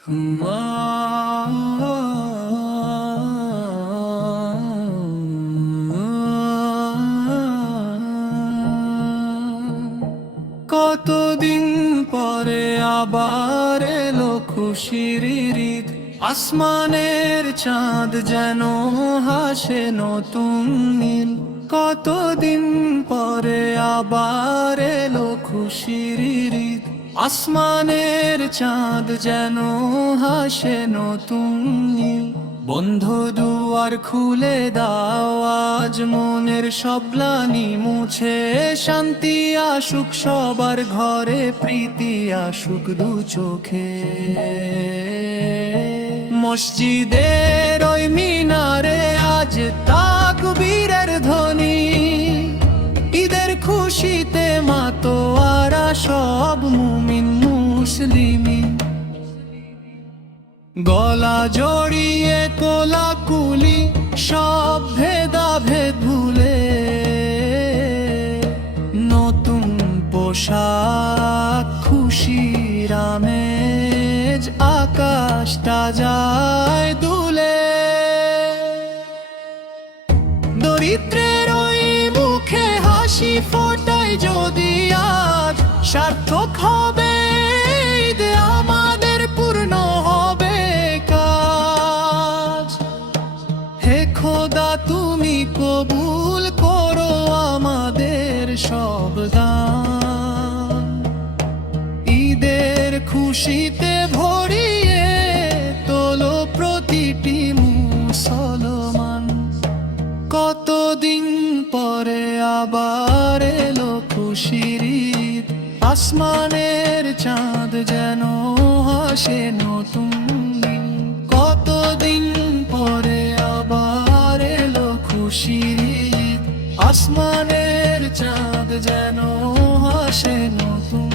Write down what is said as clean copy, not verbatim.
কতদিন পরে আবার এলো খুশির ঈদ, আসমানের চাঁদ যেন হাসে নতুন নীল। কতদিন পরে আবার এলো খুশির ঈদ, আসমানের চাঁদ যেন হাসে নতুন নীল। বন্ধু দুয়ার খুলে দাও, আজ মনের সব গ্লানি মুছে শান্তি আসুক সবার ঘরে, প্রীতি আসুক দু চোখে। মসজিদের ওই মিনারে আজ তাকবীরের ধ্বনি, ঈদের খুশিতে মাতোয়ারা সব মুমিন মুসলিমি। গলা জড়িয়ে কোলাকুলি সব ভেদাভেদ ভুলে, নতুন পোশাক খুশির আমেজ, আকাশটা যায় দুলে। দরিদ্রের ওই মুখে হাসি ফোটায় যদি আজ, সার্থক হবে ঈদ, আমাদের পূর্ণ হবে কাজ। হে খোদা তুমি কবুল করো আমাদের সব দান, ঈদের খুশিতে ভরিয়ে তোলো প্রতিটি মুসলমান। কতদিন পরে আবার এলো খুশির ঈদ, আসমানের চাঁদ যেন হাসে নতুন নীল। কতদিন পরে আবার এলো খুশির ঈদ, আসমানের চাঁদ যেন হাসে নতুন